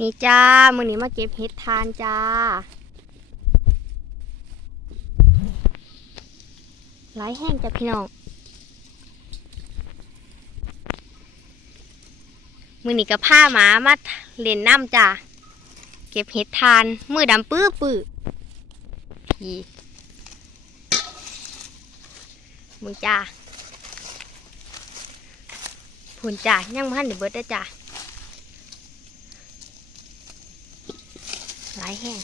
นี่จ้ามือนี้มาเก็บเห็ดทานจ้า หลายแห้งจ้ะพี่น้อง มือนี้ก็พาหมามาเล่นน้ำจ้า เก็บเห็ดทาน มือดำปื้อปื้อพีมึงจ้าผุนจ้ายังพันเดี๋ยวเบิดได้อจ้า หลายแห้ง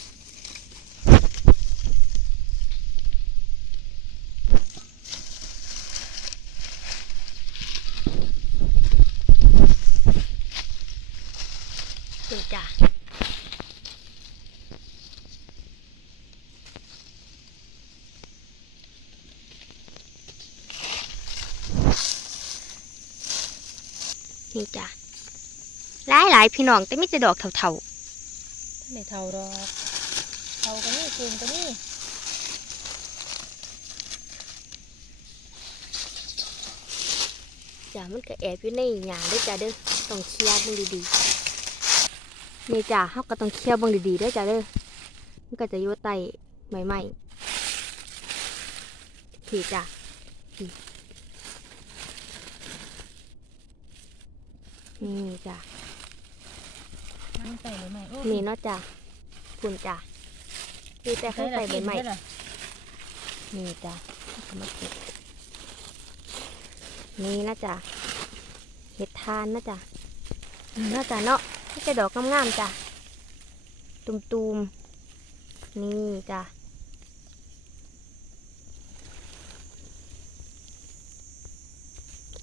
คุณจ้านี่จ้าหลายหลายพี่น้องแต่ไม่จะดอกเท่า ไม่เท่าดอกเท่ากันนี่เก่งกันนี่จ้ามันก็แอบอยู่ในหยางด้วยจ้าเด้อต้องเคลียร์บิ่งดีๆนี่จ้าเฮาก็ต้องเคลียร์บิ่งดีๆด้อจ้าเด้อมันก็จะอยู่ใต้ใบไม้พี่จ้าพี่นี่จ้า มันใส่ใบไม้โอ้นี่เนาะจ้าคุณจ้านี่แต่ข้างใต้ใบไม้ด้ล่ะนี่จ้ะเอามาเก็บนี่นะจ๊ะเห็ดทานนะจ๊ะนี่นะจ๊ะเนาะที่จะดอกงามๆจ้ะตุมๆนี่จ้ะ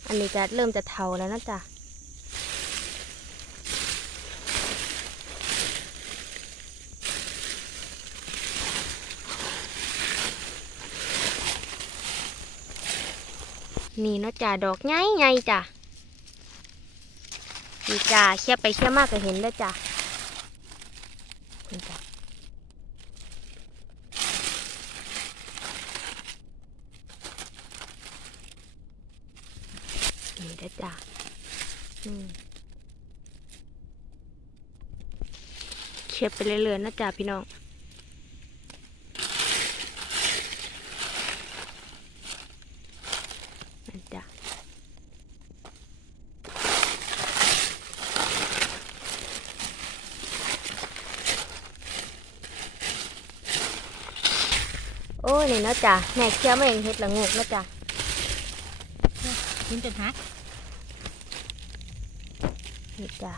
อันนี้จะเริ่มจะเทาแล้วนะจ๊ะ นี่เนาะจ้ะดอกใหญ่ๆจ้ะนี่จ้ะเคี่ยไปเคี่ยมากก็เห็นแล้วจ้ะนี่จ้ะนี่เด้อจ้ะอืมเคี่ยไปเรื่อยๆนะจ้ะพี่น้อง นั่นจ้ะโอ้ย นี่เนาะจ้ะแม่เคี้ยวมาเองเฮ็ดละโงกเนาะจ้ะกินจนหักนี่จ้ะ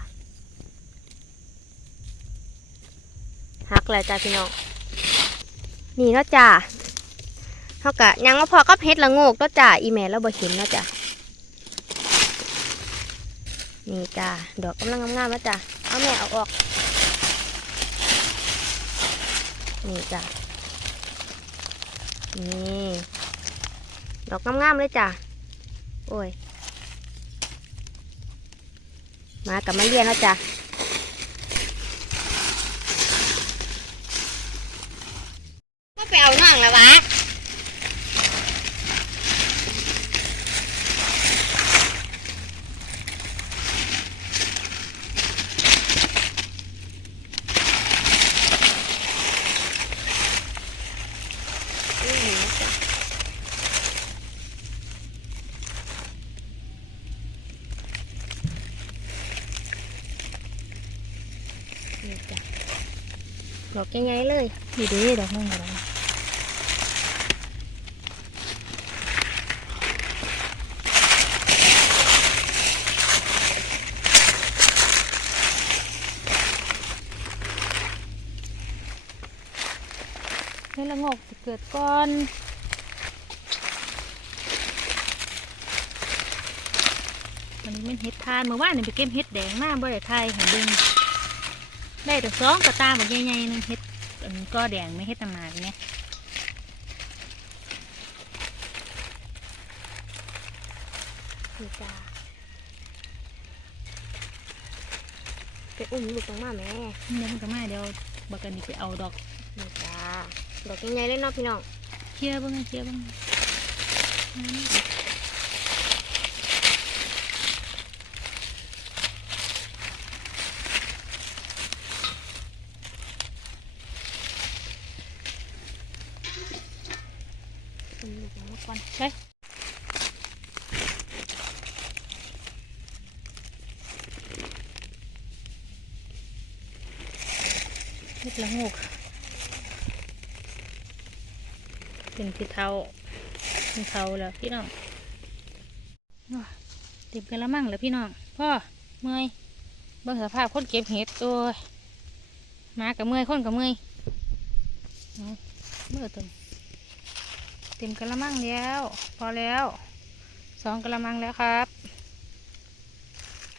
หักแล้วจ้ะพี่น้องนี่เนาะจ้ะเท่ากับยังมาพอก็เฮ็ดละโงกเนาะจ้ะอีแม่เราบ่เห็นเนาะจ้ะนี่จ้ะดอกกำลังงามๆแล้วจ้ะเอาแม่เอาออกนี่จ้ะ นี่ดอกงามๆเลยจ้ะ โอ้ย มากับมาเรียนแล้วจ้ะก็ไปเอาน่องแล้ววะอื้อหือจ้ะนี่จ้ะ ดอกยังไงเลยดีด้ดอกนึงอะไรให้ละงอกสิเกิดก่อนมันนี้มันเห็ดทานเมื่อวานนี่ไปเก็บเห็ดแดงมาบ่ได้ไทยเห็นเบิ่ง ได้แต่สองกระตาแบบใหญ่ๆนึงเห็ดอันก็แดงไม่เห็ดตำหมากเนี่ยนี่จ้ะไปอุ้มลูกลงมาแม่เดี๋ยวมันก็มาเดี๋ยวบักกันนี่ไปเอาดอกนี่จ้ะดอกยังไงเลยเนาะพี่น้องเชี่ยบ้างเชี่ยบ้าง ก่อนไปเฮ็ดละงูกเป็นสีเทาเป็นเทาแล้วพี่น้องเต็มกระมังแล้วพี่น้องพ่อเมื่อยเบิ่งสภาพคนเก็บเห็ดตัวมากับเมื่อยคนกับเมื่อยเอาเมื่อตัวนี้ เต็มกระมังแล้ว พอแล้วสองกระมังแล้วครับ